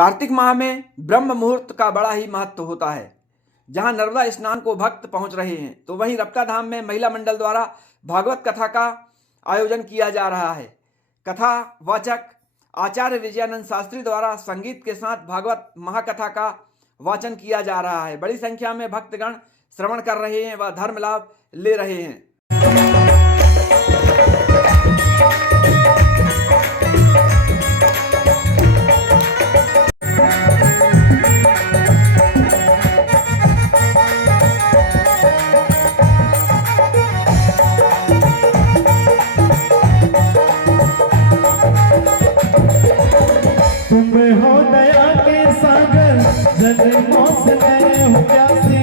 कार्तिक माह में ब्रह्म मुहूर्त का बड़ा ही महत्व होता है। जहां नर्मदा स्नान को भक्त पहुंच रहे हैं, तो वहीं रपटा धाम में महिला मंडल द्वारा भागवत कथा का आयोजन किया जा रहा है। कथा वाचक आचार्य विजयानंद शास्त्री द्वारा संगीत के साथ भागवत महाकथा का वाचन किया जा रहा है। बड़ी संख्या में भक्तगण श्रवण कर रहे हैं व धर्म लाभ ले रहे हैं। तुम हो दया के सागर, जन्मों से मैं हूँ प्यासी।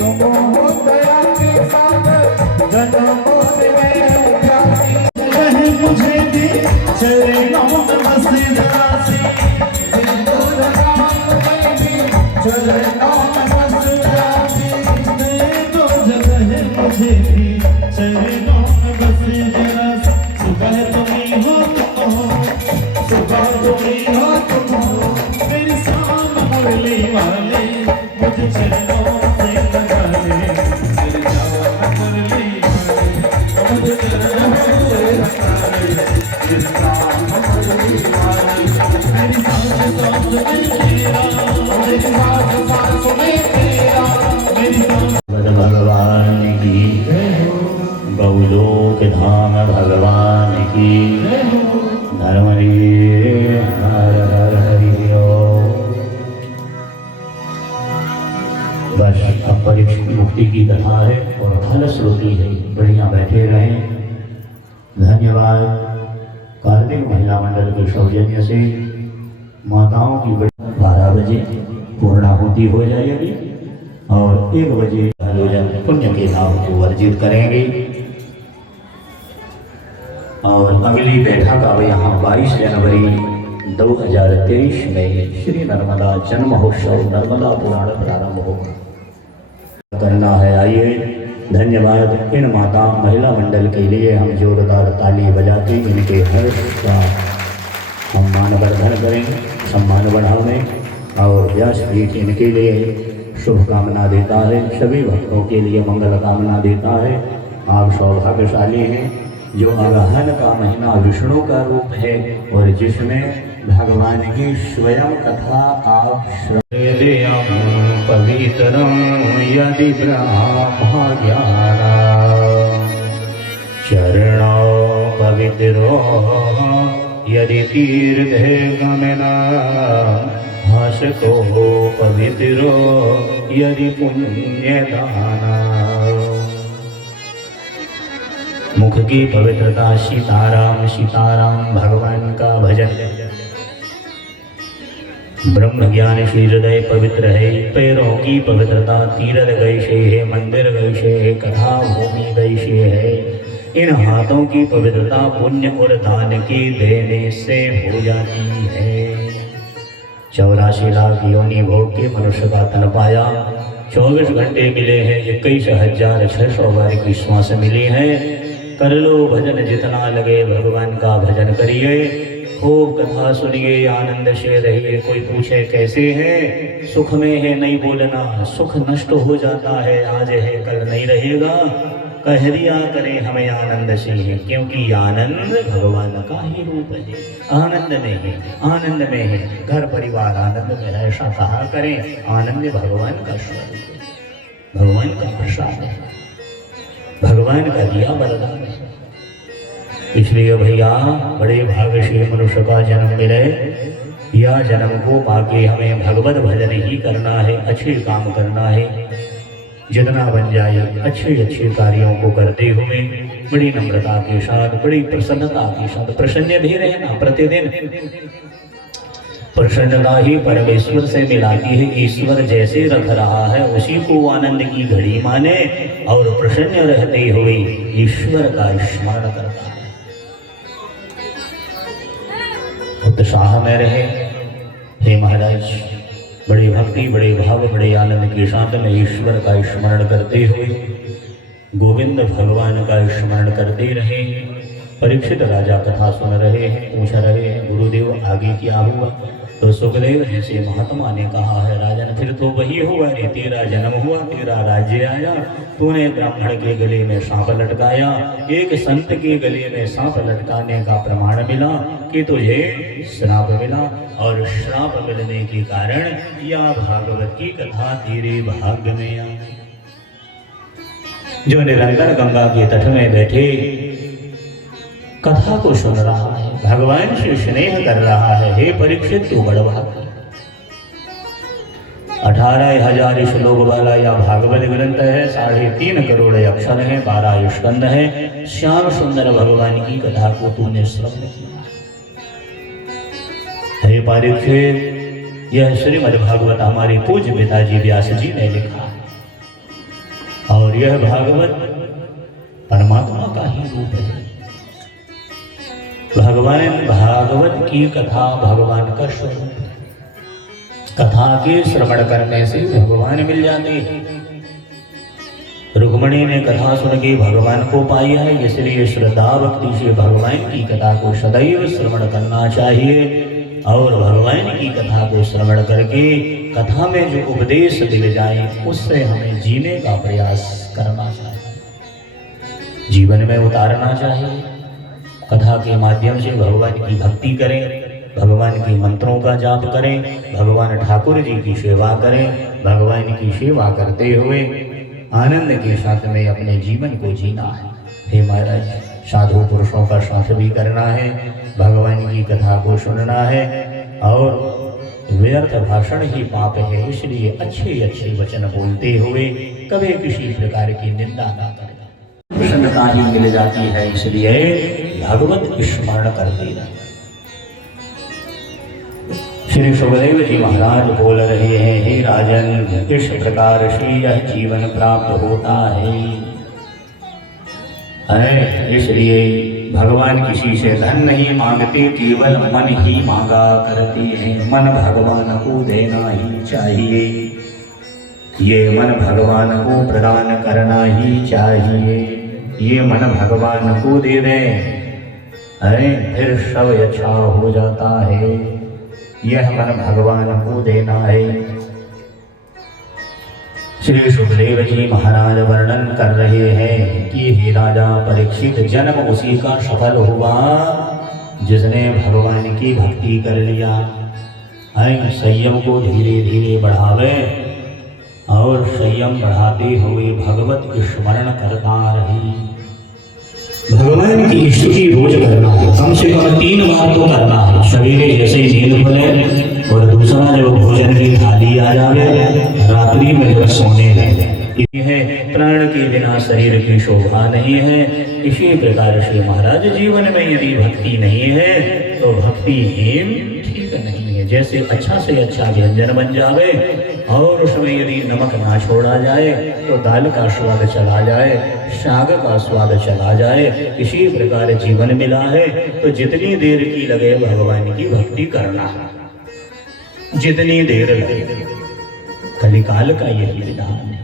तुम हो दया के सागर, जन्मों से मैं हूँ प्यासी। कहीं मुझे भी चरणों में बस दासी, चरणों में बस दासी। दो जगह मुझे भी चरणों में बस दासी। सुबह तुम्हीं हो तुम हो, सुबह तुम्हीं हो मेरी शाम मुरली वाले, मुझे चरणों से लगा ले। मेरी शाम मुरली वाले, मुझे चरणों से लगा ले। मेरी शाम मुरली वाले, मेरी सांस में तेरा, मेरी सांस में तेरा, मेरी सांस। भगवान की गौलोक धाम भगवान की धर्मरी हर हर हरि ओम। बस अब परीक्षा मुक्ति की कथा है और फल श्रुति है। बढ़िया बैठे रहें। धन्यवाद। कार्तिक महिला मंडल के सौजन्य से माताओं की 12 बजे पूर्णाहुति हो जाएगी और 1 बजे आयोजन पुण्य के नाम को अर्जित करेंगे। और अगली बैठक अब यहाँ 22 जनवरी 2023 में श्री नर्मदा जन्म महोत्सव नर्मदा पुराण प्रारंभ होगा करना है। आइए। धन्यवाद। इन माता महिला मंडल के लिए हम जोरदार ताली बजाते इनके हर्ष का हम मानवर्धन करेंगे, सम्मान बढ़ावें। और व्यासपीठ इनके लिए शुभकामना देता है, सभी भक्तों के लिए मंगल कामना देता है। आप सौभाग्यशाली हैं जो अगहन का महीना विष्णु का रूप है और जिसमें भगवान की स्वयं कथा आप श्रद्धेयं पवित्रं यदि ब्रह्मा ज्ञाना चरणो पवित्रो यदि तीर्थे गमना हसतो पवित्रो यदि पुण्यदाना। मुख की पवित्रता सीताराम सीताराम भगवान का भजन। ब्रह्म ज्ञान श्री हृदय पवित्र है। पैरों की पवित्रता तीर्थ गैसे है, मंदिर गैसे है, कथा भूमि गैसे है। इन हाथों की पवित्रता पुण्य और दान की देने से हो जाती है। 84 लाख योनि भोग के मनुष्य का तन पाया। 24 घंटे मिले हैं, 21,600 बार की श्वास मिली है। कर लो भजन जितना लगे, भगवान का भजन करिए, खूब कथा सुनिए, आनंद से रहिए। कोई पूछे कैसे है, सुख में है नहीं बोलना, सुख नष्ट हो जाता है, आज है कल नहीं रहेगा। कह दिया करें हमें आनंद से है, क्योंकि आनंद भगवान का ही रूप है। आनंद में है, आनंद में है, घर परिवार आनंद में है, ऐसा कहा करें। आनंद भगवान का स्वरूप है, भगवान का प्रसाद है, भगवान का दिया वरदान है। इसलिए भैया बड़े भाग्य से मनुष्य का जन्म मिले। यह जन्म को पाके हमें भगवत भजन ही करना है, अच्छे काम करना है। जितना बन जाए अच्छे अच्छे कार्यों को करते हुए बड़ी नम्रता के साथ, बड़ी प्रसन्नता के साथ प्रसन्न भी रहना। प्रतिदिन प्रसन्नता ही परमेश्वर से मिलाती है। ईश्वर जैसे रख रहा है उसी को आनंद की घड़ी माने और प्रसन्न रहते हुए ईश्वर का स्मरण करता है। उत्साह में रहे। हे महाराज, बड़े भक्ति, बड़े भाव, बड़े आनंद के साथ में ईश्वर का स्मरण करते हुए गोविंद भगवान का स्मरण करते रहे। परीक्षित राजा कथा सुन रहे हैं, पूछ रहे हैं गुरुदेव आगे क्या हुआ। तो सुखदेव ऐसे महात्मा ने कहा है, राजन फिर तो वही हुआ रे, तेरा जन्म हुआ, तेरा राज्य आया, तूने ब्राह्मण के गले में सांप लटकाया, एक संत के गले में सांप लटकाने का प्रमाण मिला कि तुझे श्राप मिला, और श्राप मिलने के कारण यह भागवत की कथा तेरे भाग्य में आई। जो निरंतर गंगा के तट में बैठे कथा को सुन रहा है, भगवान से स्नेह कर रहा है, हे परीक्षित तू बड़ भागी। 18,000 श्लोक वाला यह भागवत ग्रंथ है, 3.5 करोड़ अक्षर है, 12 स्कंद है। श्याम सुंदर भगवान की कथा को तूने श्रवण किया। हे परीक्षित, यह श्रीमद् भागवत हमारे पूज्य पिताजी व्यास जी ने लिखा है, और यह भागवत परमात्मा का ही रूप है। भगवान भागवत की कथा भगवान का स्वरूप है। कथा के श्रवण करने से भगवान मिल जाते हैं। रुक्मणी ने कथा सुन के भगवान को पाया है, इसलिए श्रद्धा भक्ति से भगवान की कथा को सदैव श्रवण करना चाहिए, और भगवान की कथा को श्रवण करके कथा में जो उपदेश मिल जाए उससे हमें जीने का प्रयास करना चाहिए, जीवन में उतारना चाहिए। कथा के माध्यम से भगवान की भक्ति करें, भगवान के मंत्रों का जाप करें, भगवान ठाकुर जी की सेवा करें। भगवान की सेवा करते हुए आनंद के साथ में अपने जीवन को जीना है। हे महाराज, साधु पुरुषों का साथ भी करना है, भगवान की कथा को सुनना है, और व्यर्थ भाषण ही पाप है, इसलिए अच्छे अच्छे वचन बोलते हुए कभी किसी प्रकार की निंदा ना करें। प्रसन्नता ही मिल जाती है, इसलिए भगवत स्मरण करते रहे। श्री सुखदेव जी महाराज बोल रहे हैं, हे राजन, इस प्रकार से यह जीवन प्राप्त होता है। इसलिए भगवान किसी से धन नहीं मांगते, केवल मन ही मांगा करते हैं। मन भगवान को देना ही चाहिए, ये मन भगवान को प्रदान करना ही चाहिए। ये मन भगवान को दे दें, फिर सब अच्छा हो जाता है। यह मन भगवान को देना है। श्री सुखदेव जी महाराज वर्णन कर रहे हैं कि हे राजा परीक्षित, जन्म उसी का सफल हुआ जिसने भगवान की भक्ति कर लिया। संयम को धीरे धीरे बढ़ावे, और संयम बढ़ाते हुए भगवत स्मरण करता रहे। भगवान की स्तुति रोज करना है, कम से कम 3 बार तो करना है। सवेरे जैसे ही नींद खुले, और दूसरा जब भोजन की थाली आ जावे, रात्रि में जब सोने लगे। यह प्राण के बिना शरीर की शोभा नहीं है। इसी प्रकार से महाराज, जीवन में यदि भक्ति नहीं है तो भक्तिहीन ठीक नहीं है। जैसे अच्छा से अच्छा व्यंजन बन जावे, और उसमें यदि नमक ना छोड़ा जाए तो दाल का स्वाद चला जाए, साग का स्वाद चला जाए। इसी प्रकार जीवन मिला है, तो जितनी देर की लगे भगवान की भक्ति करना, जितनी देर लगे। कलिकाल का यही विधान है।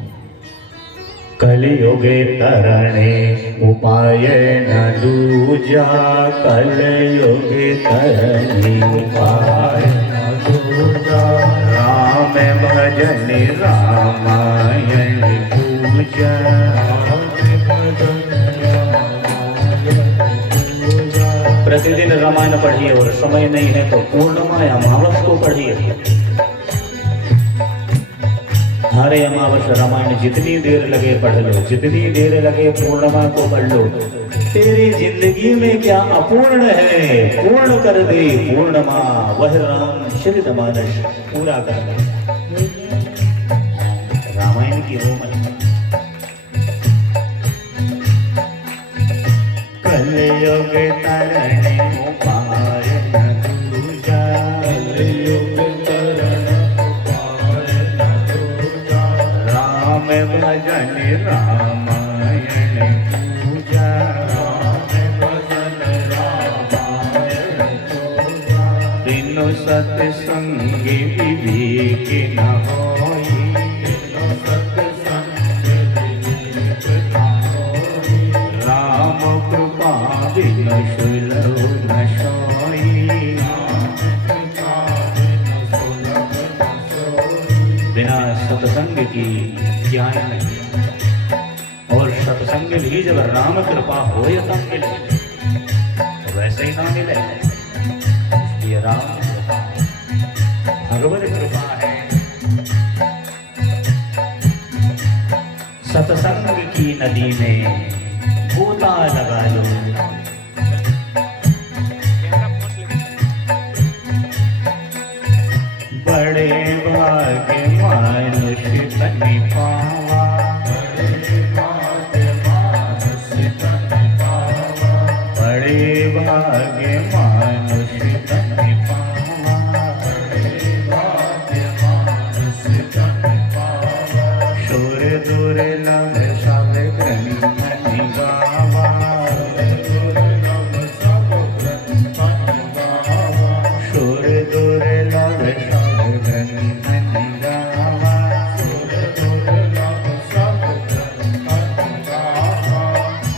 कलयुगे तरणे उपाय न दूजा, कलयुगे तरणे उपाय न दूजा। राम भजन रामायण पूजा, प्रतिदिन रामायण पढ़िए, और समय नहीं है तो पूर्णिमा या अमावस को पढ़िए। हरे अमावस रामायण जितनी देर लगे पढ़ लो, जितनी देर लगे पूर्णिमा को पढ़ लो। तेरी जिंदगी में क्या अपूर्ण है, पूर्ण कर दे पूर्णिमा, वह राम चरित मानस पूरा कर दे। रामायण की वो महिमा। कलयुग तरणे उपाय न दूजा, कलयुग तरणे उपाय न दूजा। राम भजन रामायण पूजा, राम भजन रामायण पूजा। बिनु सत्संग विवेक न होई, बिनु सत्संग विवेक न होई। राम कृपा बिनु सुलभ न सोई, राम कृपा बिनु सत्संग की ज्ञान नहीं, और सत्संग भी जब राम कृपा हो तब मिले, वैसे ही ना मिले। इसलिए राम कृपा भगवत कृपा है। सत्संग की नदी में गोता लगा लो, बड़े भाग्य मानुष तन पावा, बड़े भाग्य मानुष तन पावा, शोर दुर्लभ सब ग्रंथि गावा, शोर दुर्लभ सब ग्रंथि गावा,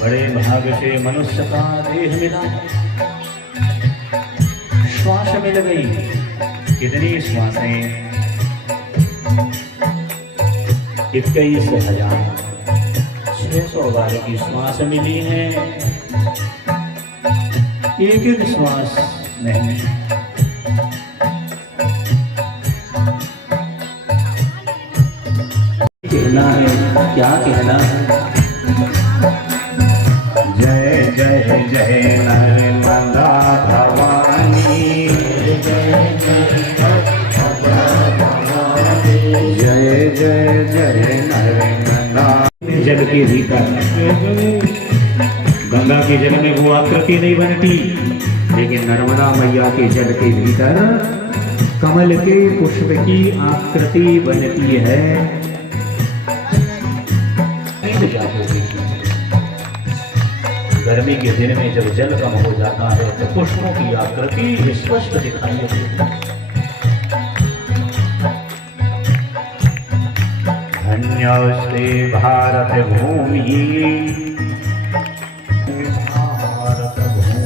बड़े भाग से मनुष्य का देह मिला, श्वास मिल गई। कितनी श्वासें? 21,612 की श्वास मिली है। एक एक श्वास नहीं, कहना है, क्या कहना है? जय जय जय नर्मदा भवानी, जय जय जय नर्मदा। जल के भीतर गंगा के जल में वो आकृति नहीं बनती, लेकिन नर्मदा मैया के जल के भीतर कमल के पुष्प की आकृति बनती है। गर्मी के दिन में जब जल कम हो जाता है तो पुष्पों की आकृति स्पष्ट दिखाई देती है। धन्योस्ते भारत भूमि, भारत भूमि।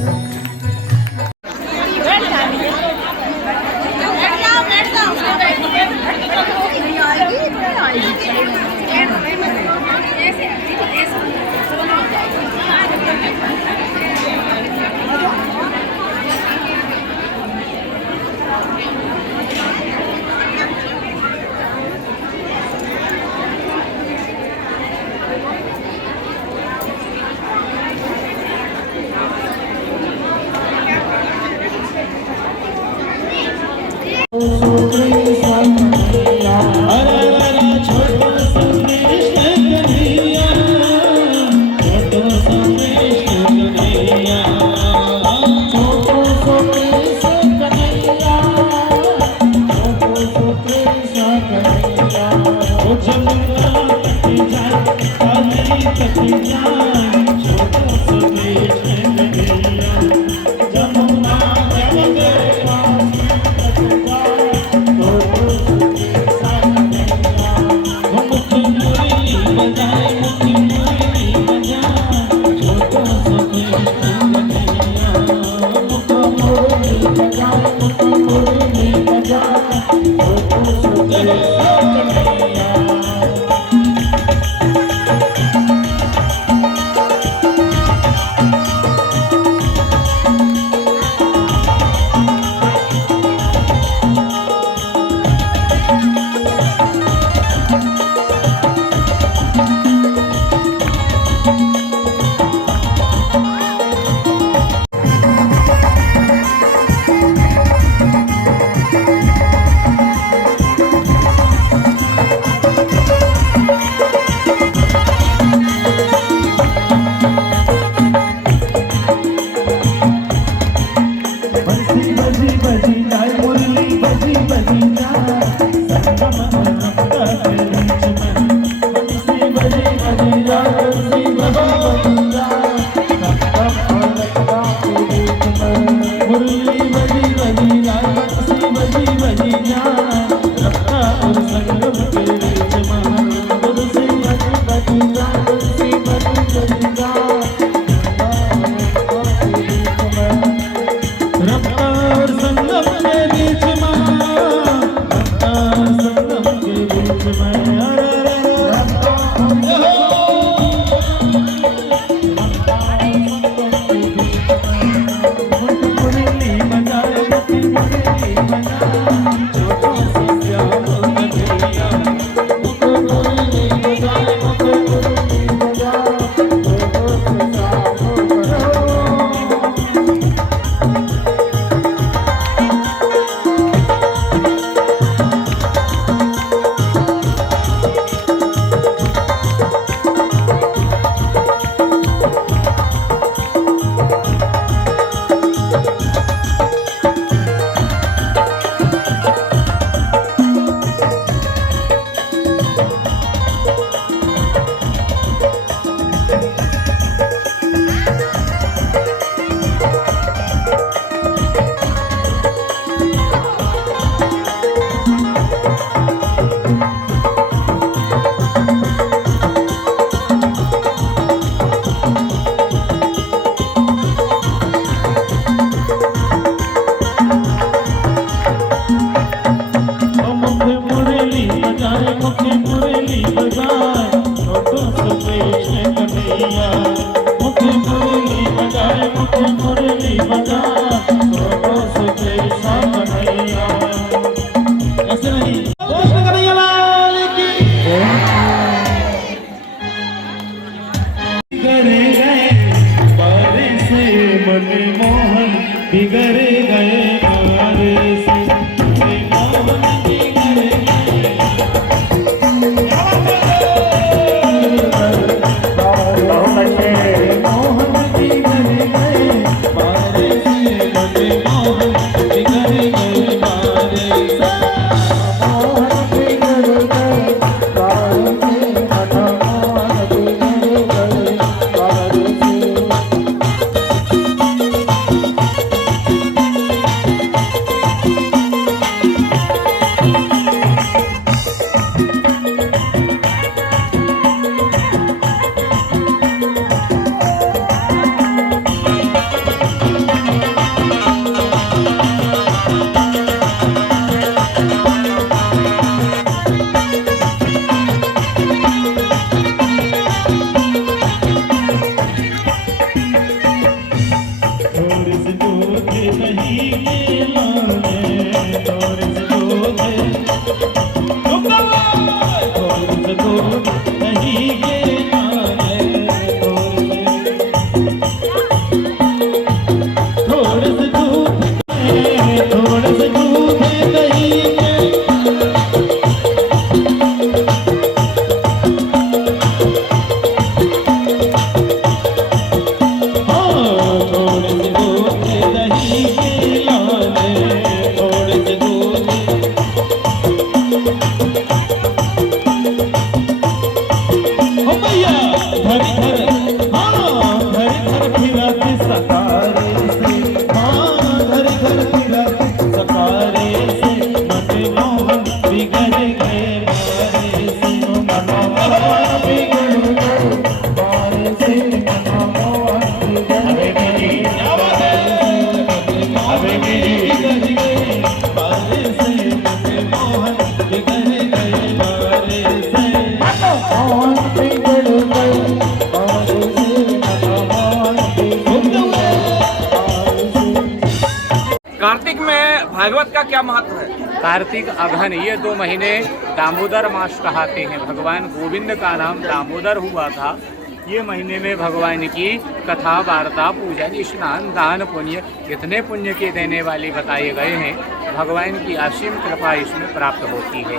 क्या महत्व है? कार्तिक अघन ये 2 महीने दामोदर मास कहते हैं। भगवान गोविंद का नाम दामोदर हुआ था। ये महीने में भगवान की कथा, वार्ता, पूजन, स्नान, दान, पुण्य इतने पुण्य के देने वाले बताए गए हैं। भगवान की असीम कृपा इसमें प्राप्त होती है।